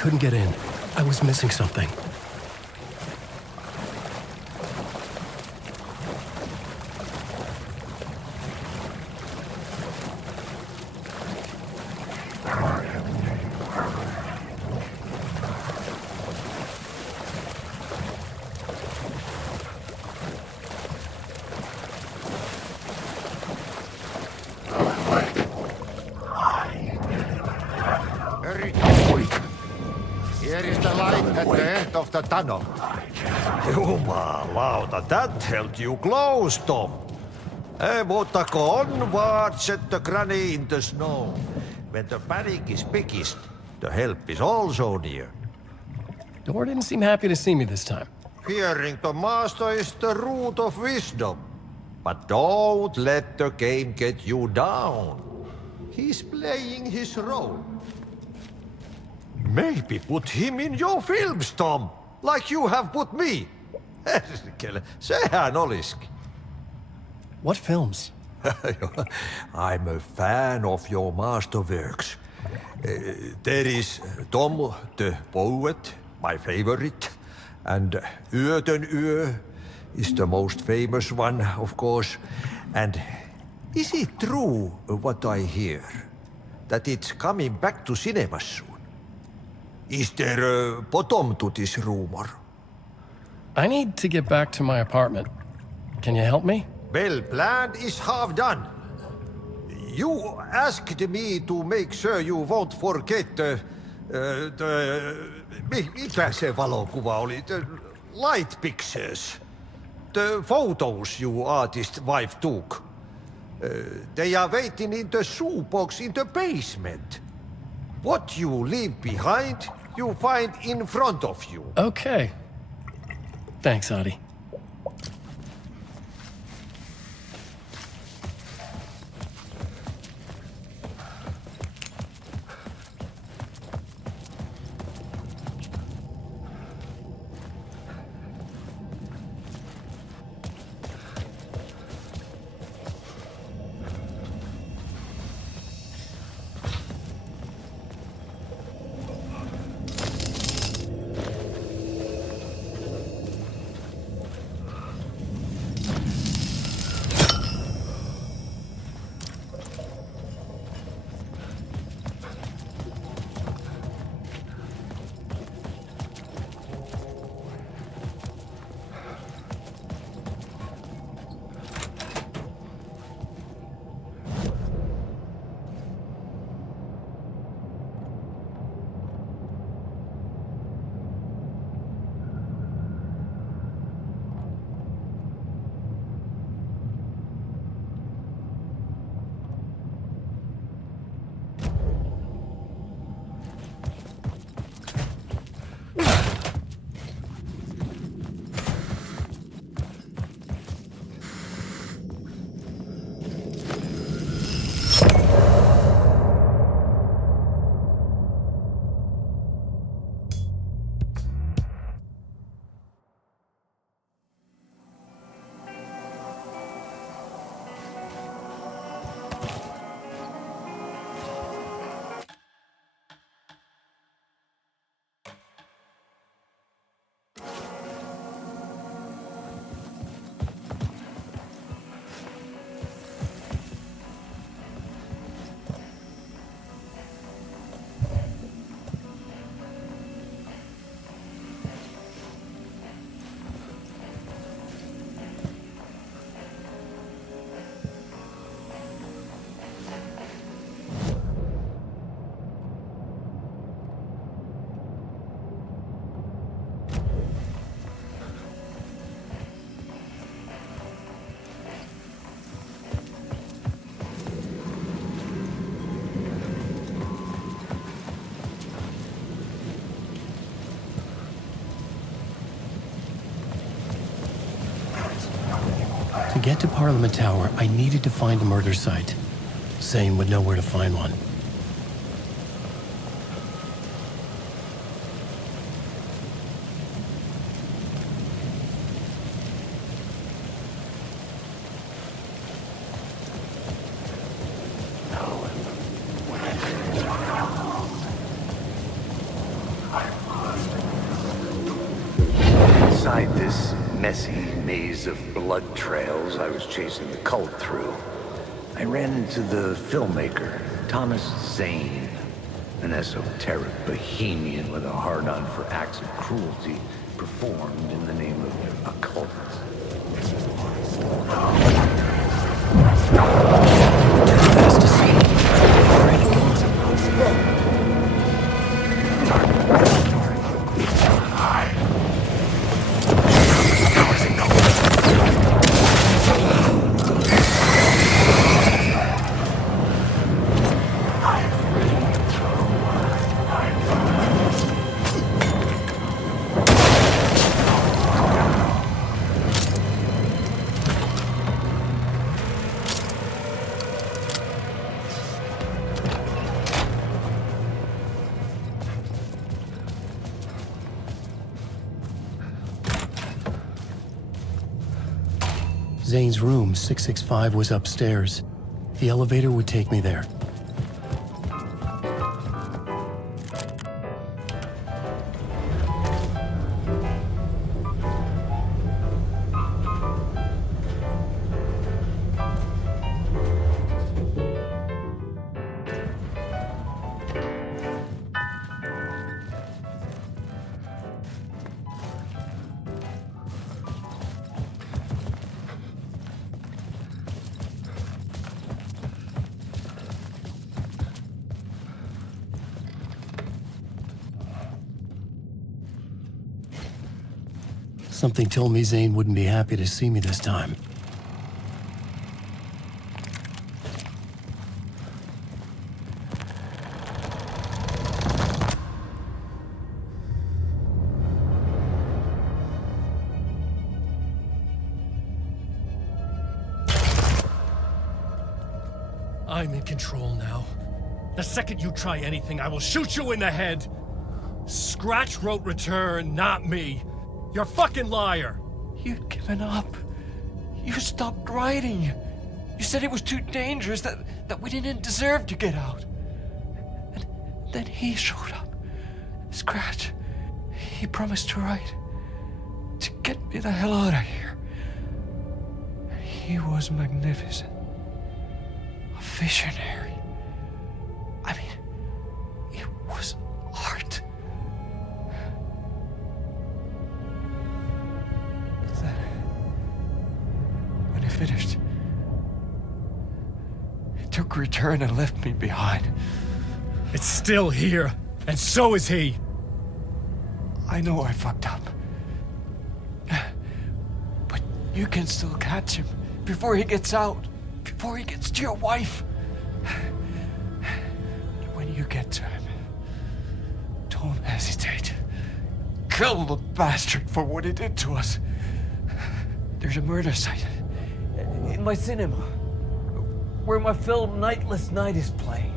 couldn't get in. I was missing something. Here is the light at the end of the tunnel. Jumalauta, that held you close, Tom. Mutta go onwards at the granny in the snow. When the panic is biggest, the help is also near. Door didn't seem happy to see me this time. Fearing the master is the root of wisdom. But don't let the game get you down. He's playing his role. Maybe put him in your films, Tom, like you have put me. Sehän olisikin. What films? I'm a fan of your masterworks. There is Tom the Poet, my favorite, and Yötön Yö is the most famous one, of course. And is it true what I hear, that it's coming back to cinemas soon? Is there a bottom to this rumor? I need to get back to my apartment. Can you help me? Well, plan is half done. You asked me to make sure you won't forget mikä se valokuva oli? The light pictures. The photos you artist wife took. They are waiting in the shoebox in the basement. What you leave behind, you find in front of you. Okay. Thanks, Adi. To get to Parliament Tower, I needed to find a murder site. Zane would know where to find one. Inside this messy maze of blood trails I was chasing the cult through, I ran into the filmmaker, Thomas Zane, an esoteric bohemian with a hard-on for acts of cruelty performed in the name of a cult. Fast asleep. Already gone. Zane's room, 665, was upstairs. The elevator would take me there. Something told me Zane wouldn't be happy to see me this time. I'm in control now. The second you try anything, I will shoot you in the head. Scratch wrote return, not me. You're a fucking liar. You'd given up. You stopped writing. You said it was too dangerous, that we didn't deserve to get out. And then he showed up. Scratch. He promised to write. To get me the hell out of here. He was magnificent. A visionary. I mean, it was art. But then, when it finished, it took a return and left me behind. It's still here, and so is he. I know I fucked up. But you can still catch him before he gets out, before he gets to your wife. When you get to him, don't hesitate. Kill the bastard for what he did to us. There's a murder site in my cinema where my film Nightless Night is playing.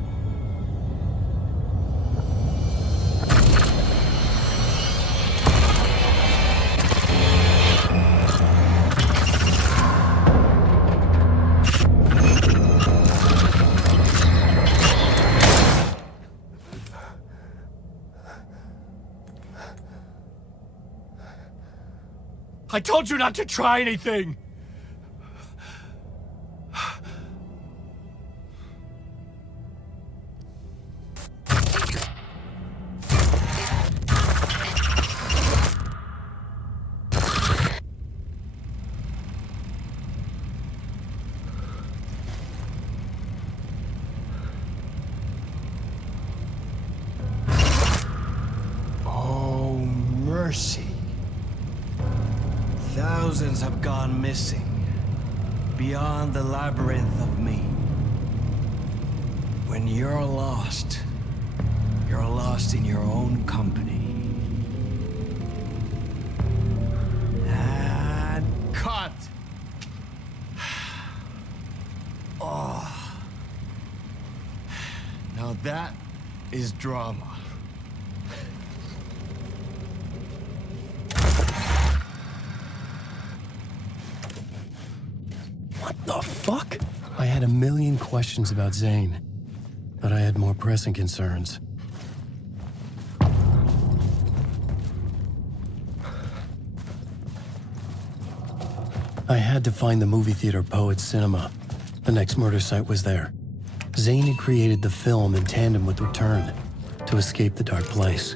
I told you not to try anything! Oh, mercy. Thousands have gone missing, beyond the labyrinth of me. When you're lost in your own company. And cut! Oh. Now that is drama. What the fuck? I had a million questions about Zane, but I had more pressing concerns. I had to find the movie theater Poet Cinema. The next murder site was there. Zane had created the film in tandem with Return to escape the dark place.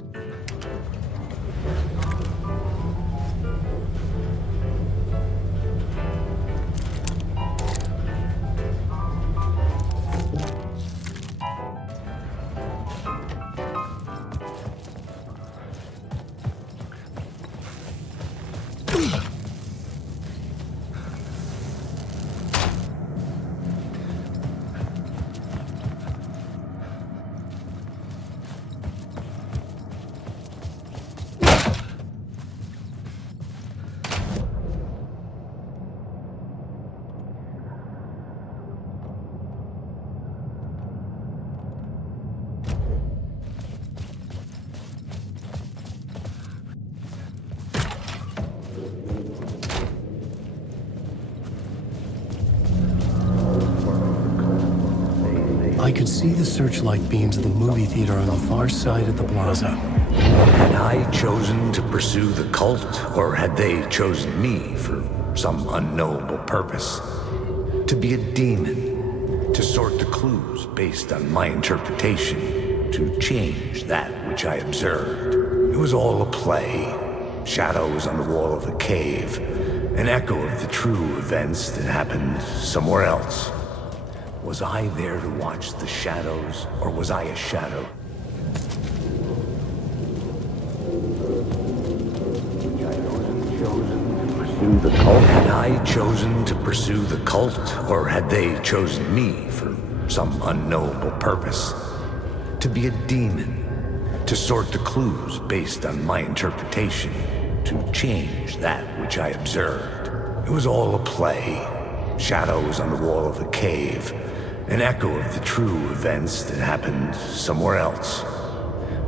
I could see the searchlight beams of the movie theater on the far side of the plaza. Had I chosen to pursue the cult, or had they chosen me for some unknowable purpose? To be a demon, to sort the clues based on my interpretation, to change that which I observed. It was all a play. Shadows on the wall of a cave, an echo of the true events that happened somewhere else. Was I there to watch the shadows, or was I a shadow? Had I chosen to pursue the cult, or had they chosen me for some unknowable purpose? To be a demon, to sort the clues based on my interpretation, to change that which I observed. It was all a play. Shadows on the wall of a cave, an echo of the true events that happened somewhere else.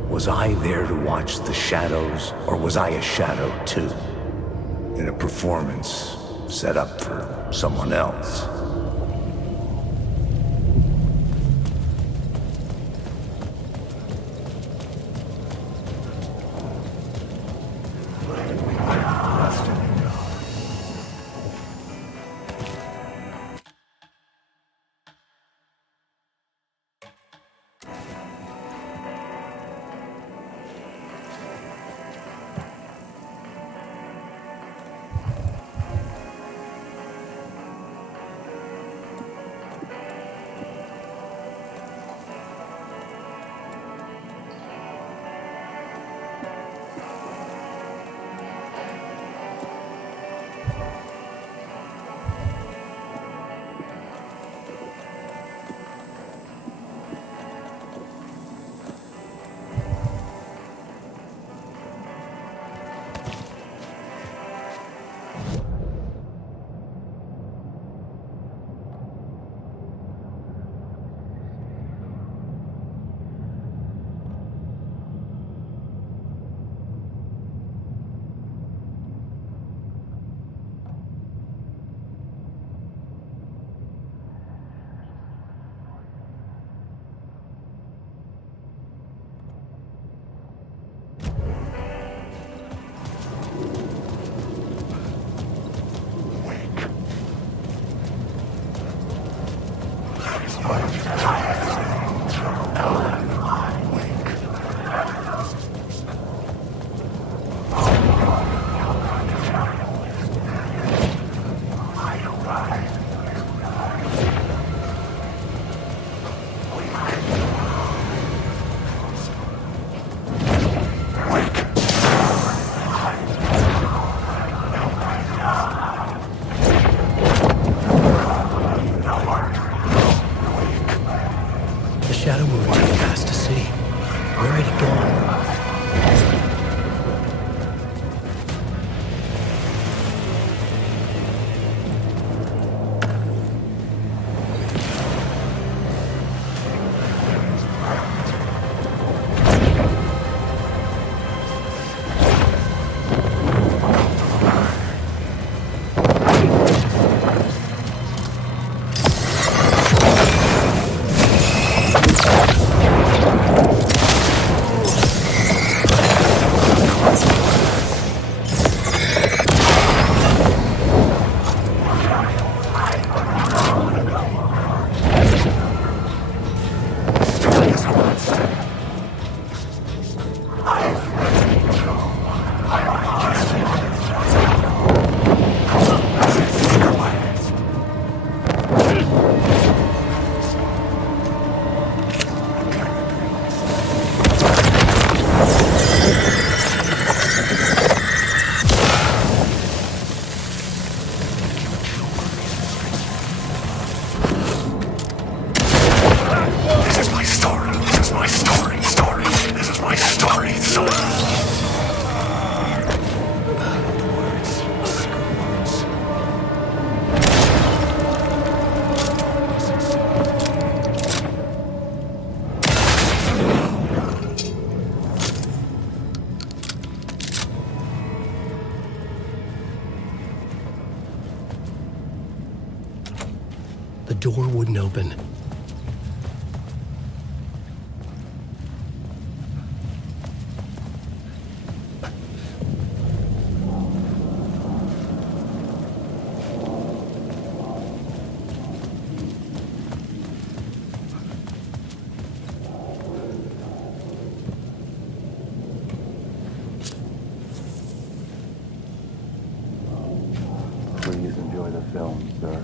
Was I there to watch the shadows, or was I a shadow too? In a performance set up for someone else. door wouldn't open. Please enjoy the film, sir.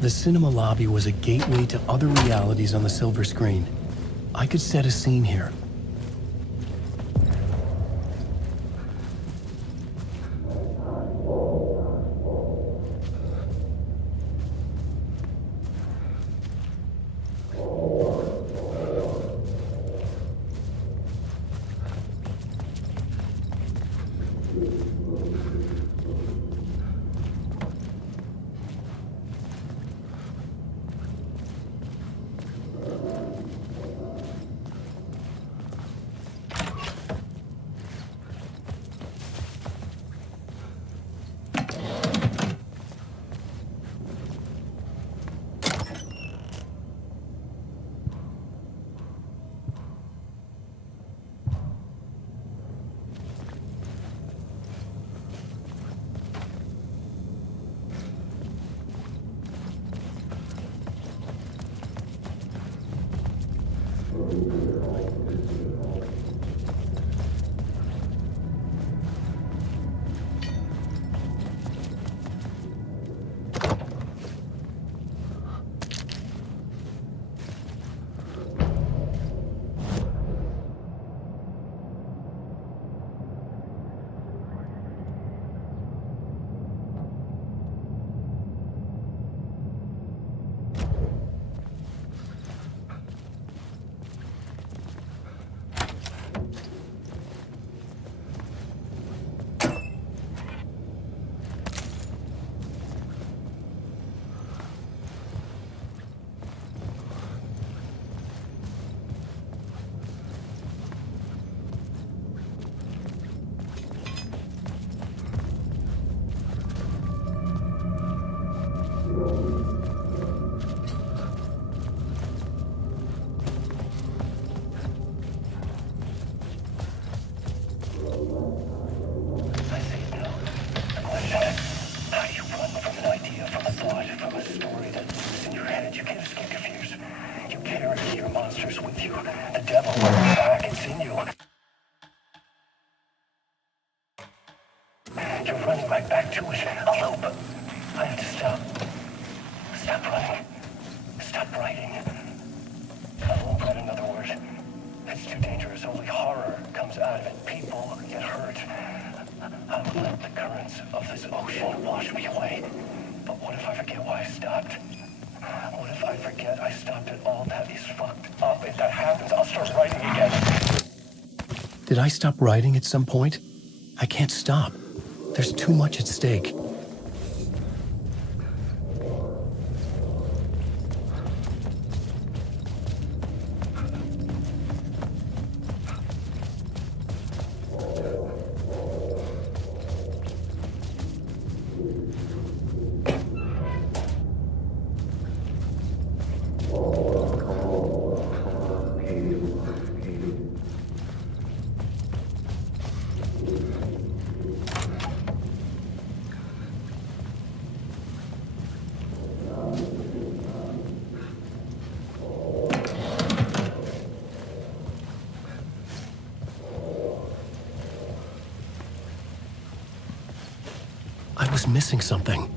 The cinema lobby was a gateway to other realities on the silver screen. I could set a scene here. You're running right back to it. A loop. I have to stop. Stop running. Stop writing. I won't write another word. It's too dangerous. Only horror comes out of it. People get hurt. I will let the currents of this ocean wash me away. But what if I forget why I stopped? What if I forget I stopped it all? That is fucked up. If that happens, I'll start writing again. Did I stop writing at some point? I can't stop. There's too much at stake. I was missing something.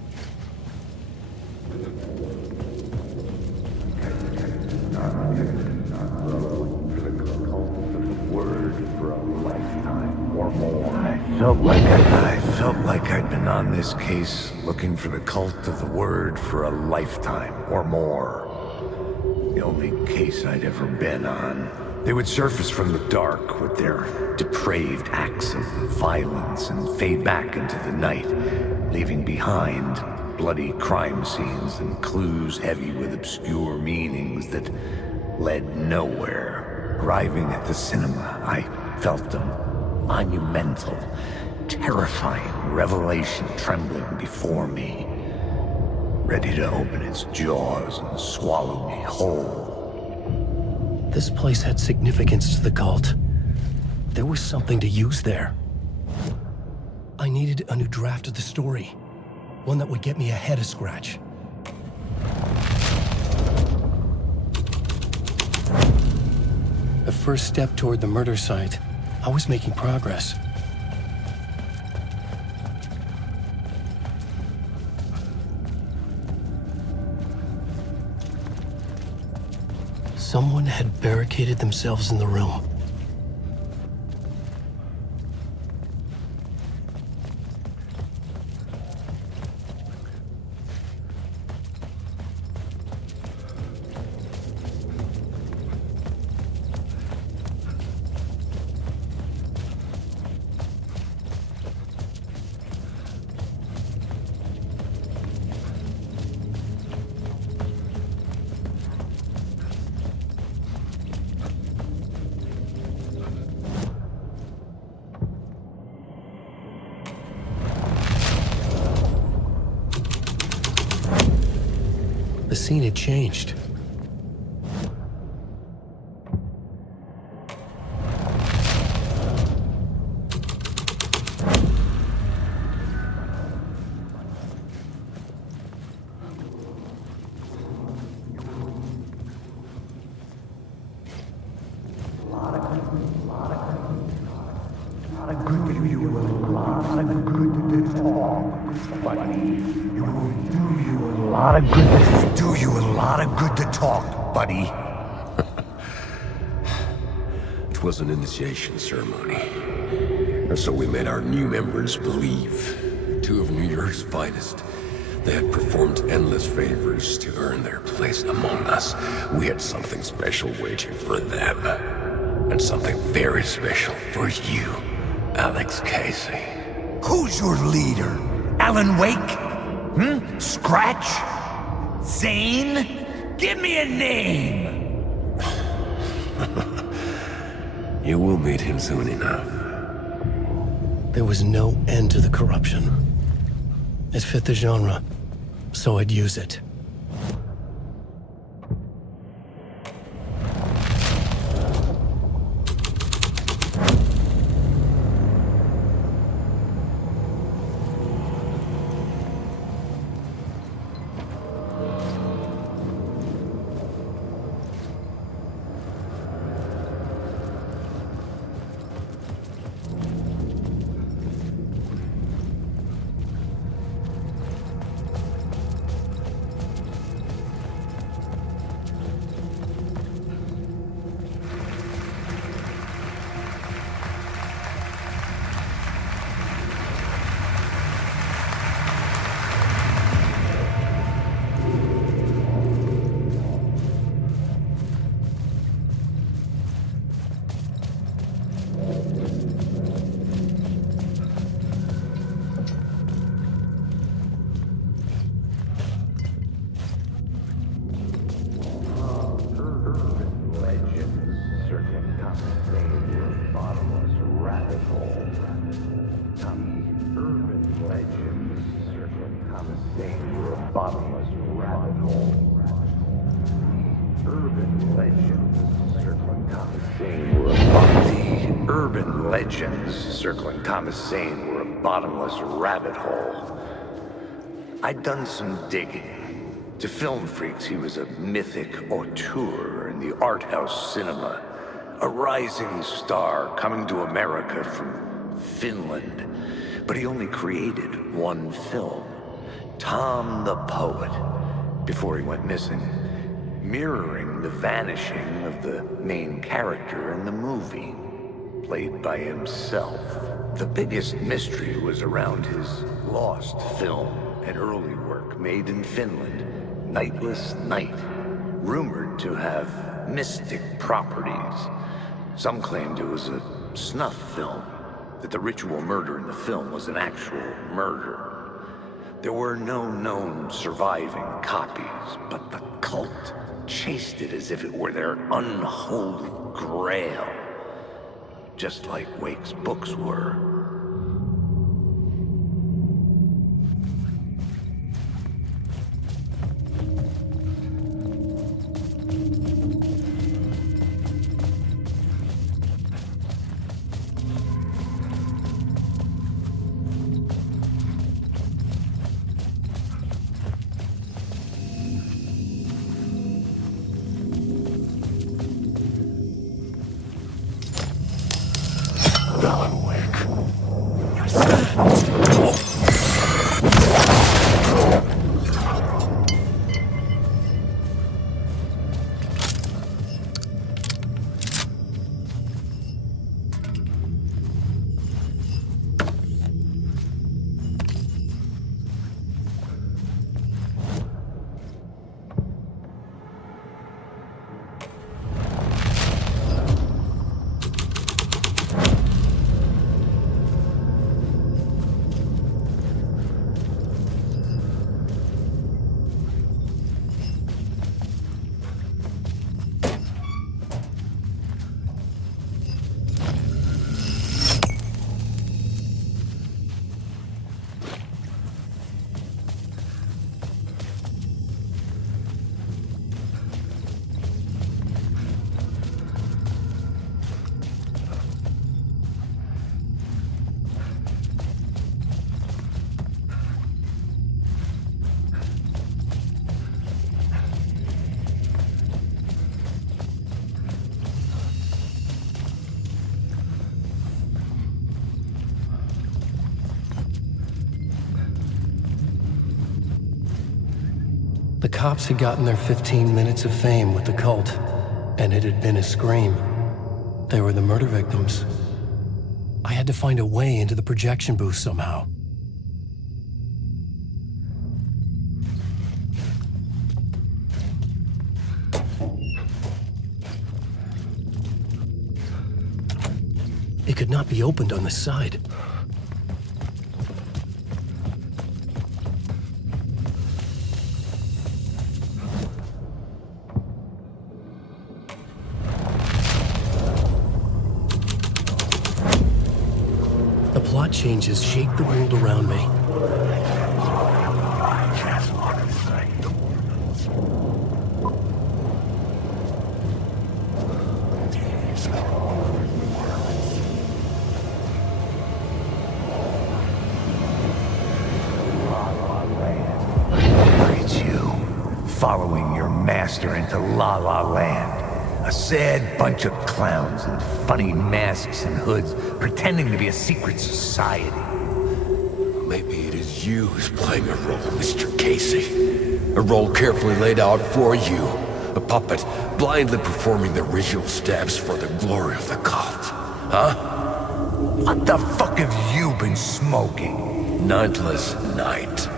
I felt like I'd been on this case looking for the cult of the word for a lifetime or more. The only case I'd ever been on. They would surface from the dark with their depraved acts of violence and fade back into the night, leaving behind bloody crime scenes and clues heavy with obscure meanings that led nowhere. Arriving at the cinema, I felt a monumental, terrifying revelation trembling before me, ready to open its jaws and swallow me whole. This place had significance to the cult. There was something to use there. I needed a new draft of the story. One that would get me ahead of Scratch. The first step toward the murder site, I was making progress. Someone had barricaded themselves in the room. The scene had changed. Do you a lot of good to talk, buddy. It was an initiation ceremony. Or so we made our new members believe. Two of New York's finest. They had performed endless favors to earn their place among us. We had something special waiting for them. And something very special for you, Alex Casey. Who's your leader? Alan Wake? Scratch? Zane? Give me a name! You will meet him soon enough. There was no end to the corruption. It fit the genre, so I'd use it. Bottomless rabbit hole. Urban legends circling Thomas Zane were the urban legends circling Thomas Zane were a bottomless rabbit hole. I'd done some digging. To film freaks, he was a mythic auteur in the art house cinema, a rising star coming to America from Finland. But he only created one film, Tom the Poet, before he went missing, mirroring the vanishing of the main character in the movie, played by himself. The biggest mystery was around his lost film, an early work made in Finland, Nightless Night, rumored to have mystic properties. Some claimed it was a snuff film, that the ritual murder in the film was an actual murder. There were no known surviving copies, but the cult chased it as if it were their unholy grail. Just like Wake's books were. The cops had gotten their 15 minutes of fame with the cult, and it had been a scream. They were the murder victims. I had to find a way into the projection booth somehow. It could not be opened on the side. The plot changes shake the world around me. Look at you, following your master into La La Land. A sad bunch of clowns in funny masks and hoods, pretending to be a secret society. Maybe it is you who's playing a role, Mr. Casey. A role carefully laid out for you. A puppet, blindly performing the ritual steps for the glory of the cult. Huh? What the fuck have you been smoking? Nightless Night.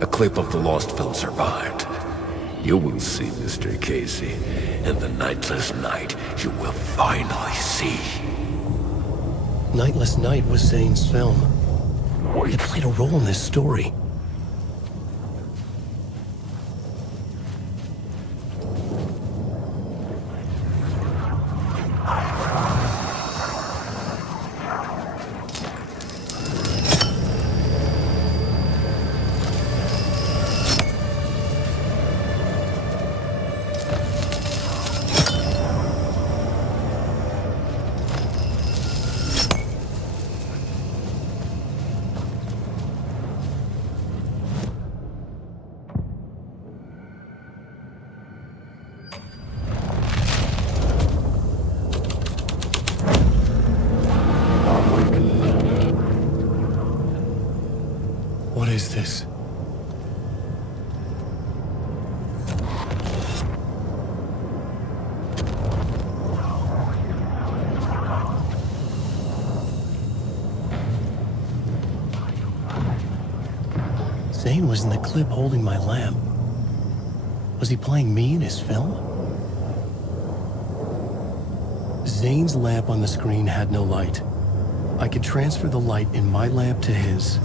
A clip of the lost film survived. You will see, Mr. Casey. In the Nightless Night, you will finally see. Nightless Night was Zane's film. It played a role in this story. What is this? Zane was in the clip holding my lamp. Was he playing me in his film? Zane's lamp on the screen had no light. I could transfer the light in my lamp to his.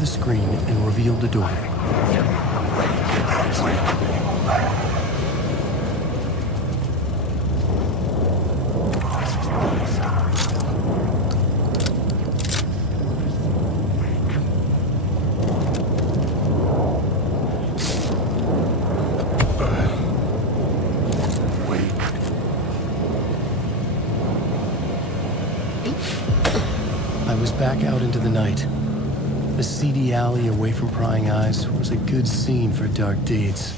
the screen and revealed a door. I was back out into the night. The seedy alley away from prying eyes was a good scene for dark deeds.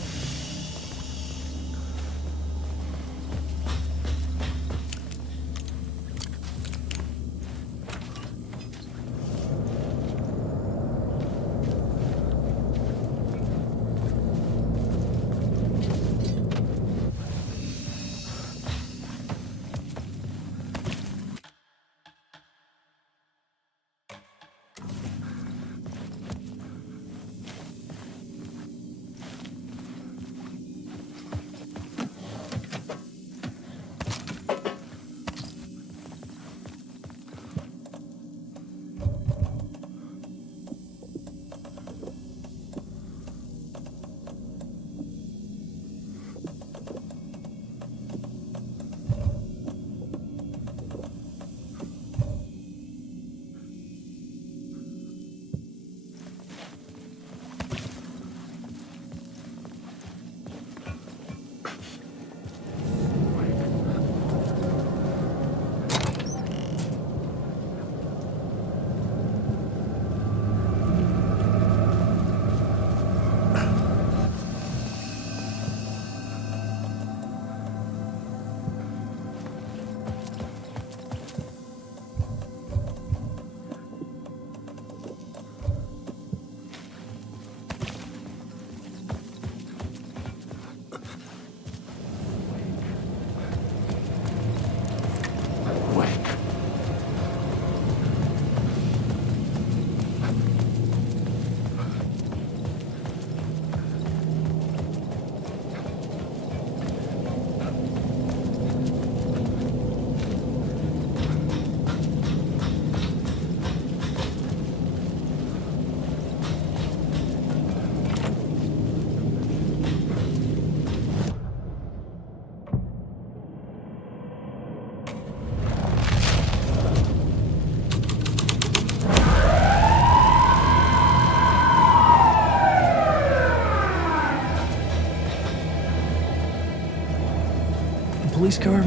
Police car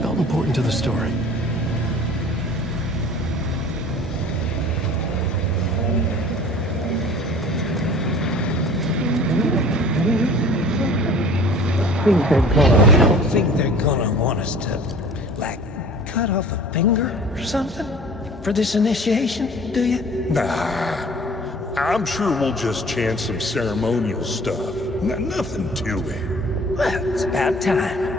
felt important to the story. You don't think they're gonna want us to, like, cut off a finger or something for this initiation, do you? Nah, I'm sure we'll just chant some ceremonial stuff. Nothing to it. Well, it's about time.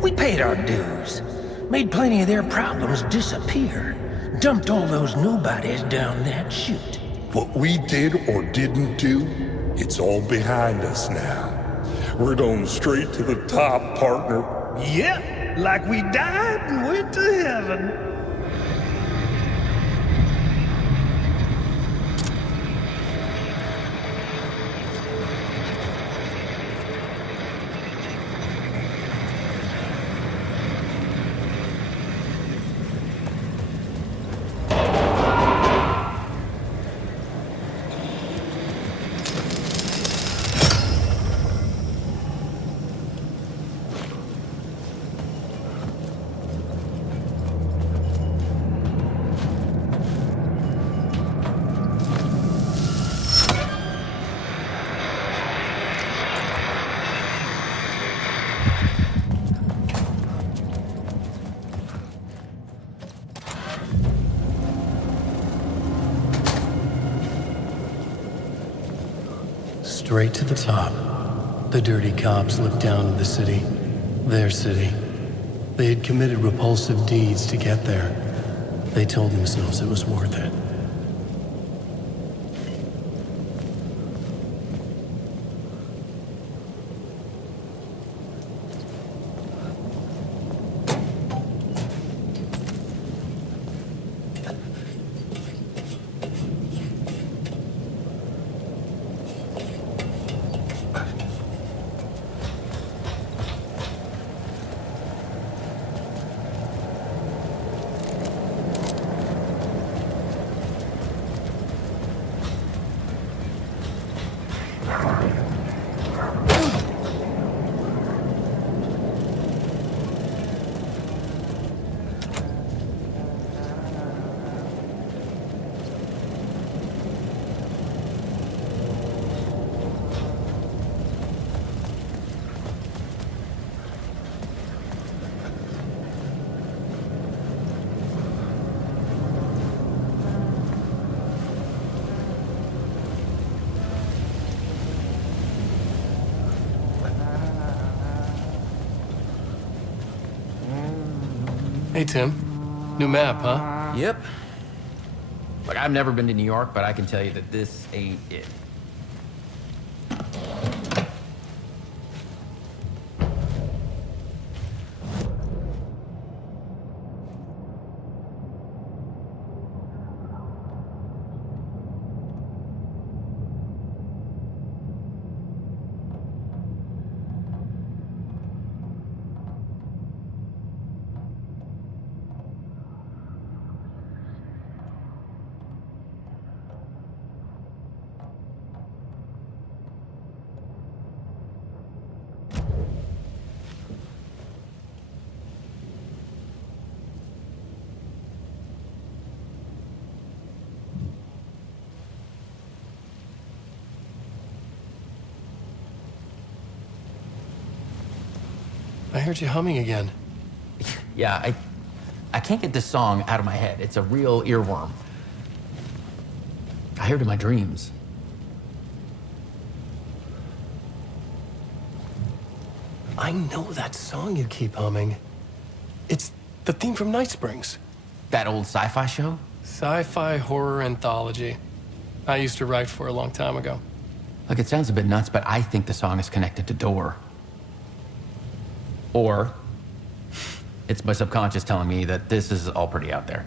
We paid our dues, made plenty of their problems disappear, dumped all those nobodies down that chute. What we did or didn't do, it's all behind us now. We're going straight to the top, partner. Yep, like we died and went to heaven. Straight to the top. The dirty cops looked down on the city. Their city. They had committed repulsive deeds to get there. They told themselves it was worth it. Hey, Tim. New map, huh? Yep. Look, I've never been to New York, but I can tell you that this ain't it. I heard you humming again. Yeah, I can't get this song out of my head. It's a real earworm. I hear it in my dreams. I know that song you keep humming. It's the theme from Night Springs. That old sci-fi show? Sci-fi horror anthology. I used to write for a long time ago. Look, it sounds a bit nuts, but I think the song is connected to Door. Or it's my subconscious telling me that this is all pretty out there.